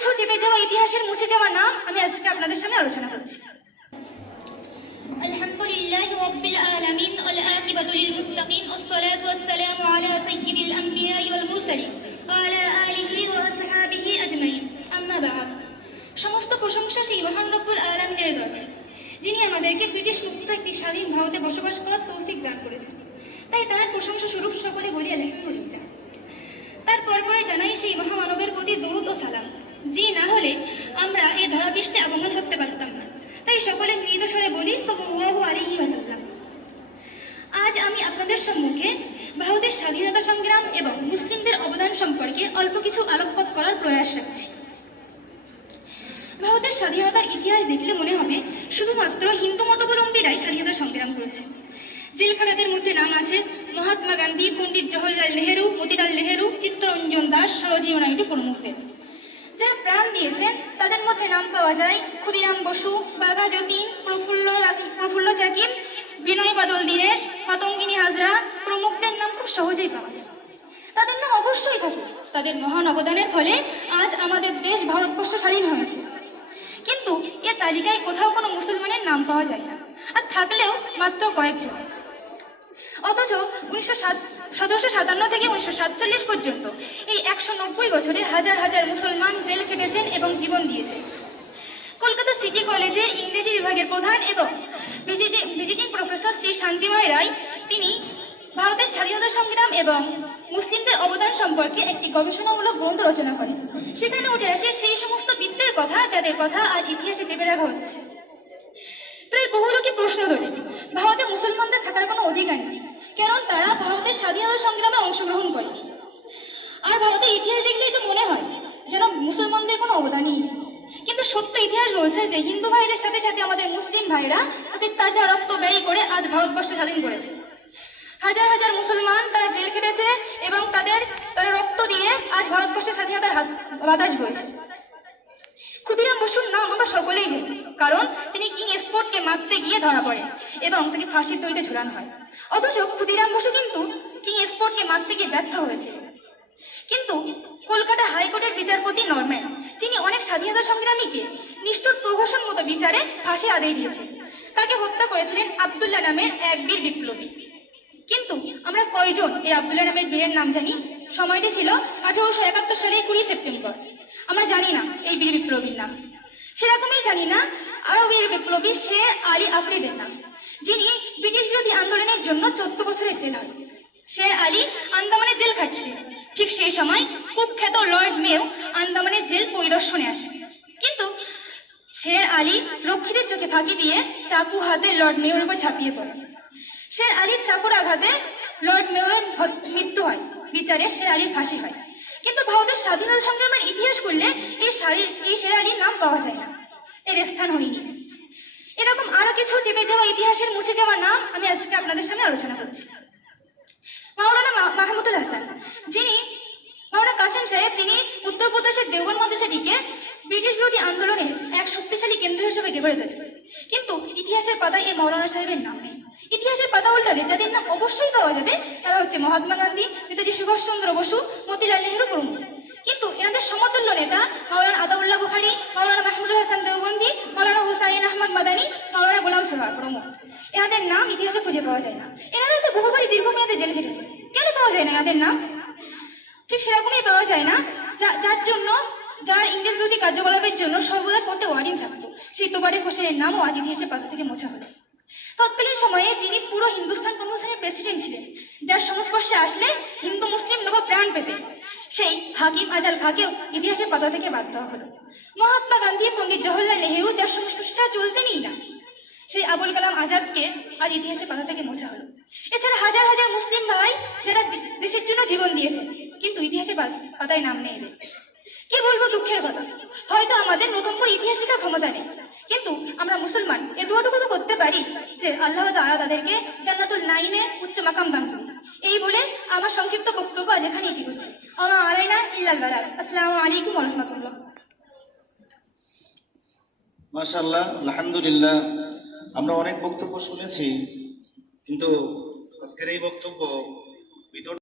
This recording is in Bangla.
কিছু চেপে যাওয়া ইতিহাসের মুছে যাওয়া নাম আমি আজকে আপনাদের সামনে আলোচনা করছি। আলহামদুলিল্লাহি রাব্বিল আলামিন ওয়াল আকিবাতু লিল মুত্তাকিন ওয়াসসালাতু ওয়াসসালামু আলা সাইয়্যিদিল আমবিয়াই ওয়াল মুরসালিন ওয়া আলা আলিহি ওয়া আসহাবিহি আজমাইন। আম্মা বা'দ। সমস্ত প্রশংসা সেই মহান রব্বুল আলামিনের দরবারে, যিনি আমাদেরকে ব্রিটিশ মুক্ত একটি স্বাধীন ভারতে বসবাস করার তৌফিক দান করেছেন। তাই তার প্রশংসা স্বরূপ সকলে বলি আলহামদুলিল্লাহ। তারপরে জানাই সেই মহামানবের প্রতি দরুদ ও সালাম, যে না হলে আমরা এই ধরাপৃষ্ঠে আগমন করতে পারতাম না। তাই সকলে মৃদু স্বরে বলি সাল্লাল্লাহু আলাইহি ওয়াসাল্লাম। আজ আমি আপনাদের সম্মুখে ভারতের স্বাধীনতা সংগ্রাম এবং মুসলিমদের অবদান সম্পর্কে অল্প কিছু আলোকপাত করার প্রয়াস রাখছি। ভারতের স্বাধীনতার ইতিহাস দেখলে মনে হবে শুধুমাত্র হিন্দু মতাবলম্বীরাই স্বাধীনতা সংগ্রাম করেছে। জেলখানাদের মধ্যে নাম আছে মহাত্মা গান্ধী, পণ্ডিত জওহরলাল নেহেরু, মতিলাল নেহেরু, চিত্তরঞ্জন দাস, সরোজিনী নাইডু প্রমুখদের। যারা প্রাণ দিয়েছেন তাদের মধ্যে নাম পাওয়া যায় ক্ষুদিরাম বসু, বাঘা যতীন, প্রফুল্ল চাকির, বিনয় বাদল দীনেশ, মাতঙ্গিনী হাজরা প্রমুখদের নাম খুব সহজেই পাওয়া যায়। তাদের নাম অবশ্যই থাকে। তাদের মহান অবদানের ফলে আজ আমাদের দেশ ভারতবর্ষ স্বাধীন হয়েছে। কিন্তু এ তালিকায় কোথাও কোনো মুসলমানের নাম পাওয়া যায় না, আর থাকলেও মাত্র কয়েকজন। অথচ 1757 থেকে 1947 পর্যন্ত এই 190 বছরে হাজার হাজার মুসলমান জেল খেটেছেন এবং জীবন দিয়েছেন। কলকাতা সিটি কলেজে ইংরেজি বিভাগের প্রধান এবং ভিজিটিং প্রফেসর শ্রী শান্তিময় রায়, তিনি ভারতের স্বাধীনতা সংগ্রাম এবং মুসলিমদের অবদান সম্পর্কে একটি গবেষণামূলক গ্রন্থ রচনা করেন। সেখানে উঠে আসে সেই সমস্ত বিদ্যের কথা যাদের কথা আজ ইতিহাসে চেপে রাখা হচ্ছে। প্রায় বহু লোকই প্রশ্ন তোলে ভারতে মুসলমানদের থাকার কোনো অধিকার নেই, কারণ তারা ভারতের স্বাধীনতা সংগ্রামে অংশগ্রহণ করেনি। আর ভারতের ইতিহাস দেখলেই তো মনে হয় যেন মুসলমানদের কোনো অবদানই নেই। কিন্তু সত্য ইতিহাস বলছে যে হিন্দু ভাইদের সাথে সাথে আমাদের মুসলিম ভাইরা তাদের তাজা রক্ত ব্যয় করে আজ ভারতবর্ষ স্বাধীন করেছে। হাজার হাজার মুসলমান তারা জেল খেটেছে এবং তারা রক্ত দিয়ে আজ ভারতবর্ষের স্বাধীনতার বাতাস বইছে। ক্ষুদিরাম বসুর নাম আমরা সকলেই জানি, কারণ তিনি কিং স্পটকে মারতে গিয়ে ধরা পড়ে এবং তাকে ফাঁসির দড়িতে ঝুলানো হয়। অথচ ক্ষুদিরাম বসু কিন্তু কিং স্পটকে মারতে গিয়ে ব্যর্থ হয়েছে। কিন্তু কলকাতা হাইকোর্টের বিচারপতি নরম্যান, যিনি অনেক স্বাধীনতা সংগ্রামীকে নিষ্ঠুর প্রহসন মতো বিচারে ফাঁসি আদেশ দিয়েছেন, তাকে হত্যা করেছিলেন আব্দুল্লাহ নামের এক বীর বিপ্লবী। কিন্তু আমরা কয়জন এই আব্দুল্লাহ নামের বীরের নাম জানি? সময়টি ছিল 1871 সালের 20 সেপ্টেম্বর। আমরা জানি না এই বীর বিপ্লবীর নাম। সেরকমই জানি না আরো বীর বিপ্লবী শের আলী আফ্রিদের নাম, যিনি ব্রিটিশ বিরোধী আন্দোলনের জন্য 14 বছরের জেল হয়। শের আলী আন্দামানে জেল খাটছিলেন। ঠিক সেই সময় কুখ্যাত লর্ড মেও আন্দামানের জেল পরিদর্শনে আসেন। কিন্তু শের আলী রক্ষীদের চোখে ফাঁকি দিয়ে চাকু হাতে লর্ড মেওর উপর ঝাঁপিয়ে পড়েন। শের আলীর চাকুর আঘাতে লর্ড মেওর মৃত্যু হয়, বিচারে শের আলীর ফাঁসি হয়। কিন্তু ভারতের স্বাধীনতা সংগ্রামের ইতিহাস করলে এই শের আলীর নাম পাওয়া যায় না, এর স্থান হয়নি। এরকম আরো কিছু চেপে যাওয়া ইতিহাসের মুছে যাওয়া নাম আমি আজকে আপনাদের সামনে আলোচনা করছি। মাওলানা মাহমুদুল হাসান, মাওলানা কাসেম সাহেব, যিনি উত্তরপ্রদেশের দেওবন্দ মাদ্রাসাটিকে ব্রিটিশ বিরোধী আন্দোলনের এক শক্তিশালী কেন্দ্র হিসেবে গড়ে তোলেন। কিন্তু ইতিহাসের পাতায় এই মাওলানা সাহেবের নাম নেই। ইতিহাসের পাতা উল্টালে যাদের নাম অবশ্যই পাওয়া যাবে তারা হচ্ছে মহাত্মা গান্ধী, নেতাজি সুভাষচন্দ্র বসু, মতিলাল নেহেরু প্রমুখ। কিন্তু এনাদের সমতুল্য নেতা মাওলানা আতাউল্লাহ বুখারী, মাওলানা মাহমুদুল হাসান দেওবন্দি, মাওলানা হুসাইন আহমদ মাদানী, মাওলানা গোলাম সরওয়ার প্রমুখ। এনাদের নাম ইতিহাসে খুঁজে পাওয়া যায় না। এনারা তো বহুবারই দীর্ঘমেয়াদে জেল খেটেছে, কেন পাওয়া যায় না এনাদের নাম? ঠিক সেরকমই পাওয়া যায় না যার ইংরেজ বিরোধী কার্যকলাপের জন্য সর্বদা কোর্টে ওয়ারিং থাকতো, সেই তোবারে হোসেনের নামও আজ ইতিহাসের পাতা থেকে মোছা হলো। তৎকালীন সময়ে যিনি পুরো হিন্দুস্তান কংগ্রেসের প্রেসিডেন্ট ছিলেন, যার সংস্পর্শে আসলে হিন্দু মুসলিম নব প্রাণ পেতে, সেই হাকিম আজাল খাকেও ইতিহাসের পাতা থেকে বাদ দেওয়া হলো। মহাত্মা গান্ধী, পণ্ডিত জওহরলাল নেহেরু, যার সংস্পর্শে চলতেনই না, সেই আবুল কালাম আজাদকে আজ ইতিহাসের পাতা থেকে মোছা হলো। এছাড়া হাজার হাজার মুসলিম ভাই যারা দেশের জন্য জীবন দিয়েছে, কিন্তু ইতিহাসের পাতায় নাম নেই এদের। কি বলবো দুঃখের কথা, হয়তো আমাদের নতুন করে ইতিহাস লেখার ক্ষমতা নেই, কিন্তু আমরা মুসলমান এ দুয়াটুকু তো করতে পারি যে আল্লাহ তাআলা তাদেরকে জান্নাতুল নাইমে উচ্চ মাকাম দান করুন। এই বলে আমার সংক্ষিপ্ত বক্তব্য আজ এখানে ইতি করছি। আমা আলাইনা ইল্লাল বালাগ। আসসালামু আলাইকুম ওয়া রাহমাতুল্লাহ। মাশাআল্লাহ, আলহামদুলিল্লাহ। আমরা অনেক বক্তব্য শুনেছি, কিন্তু আজকের এই বক্তব্য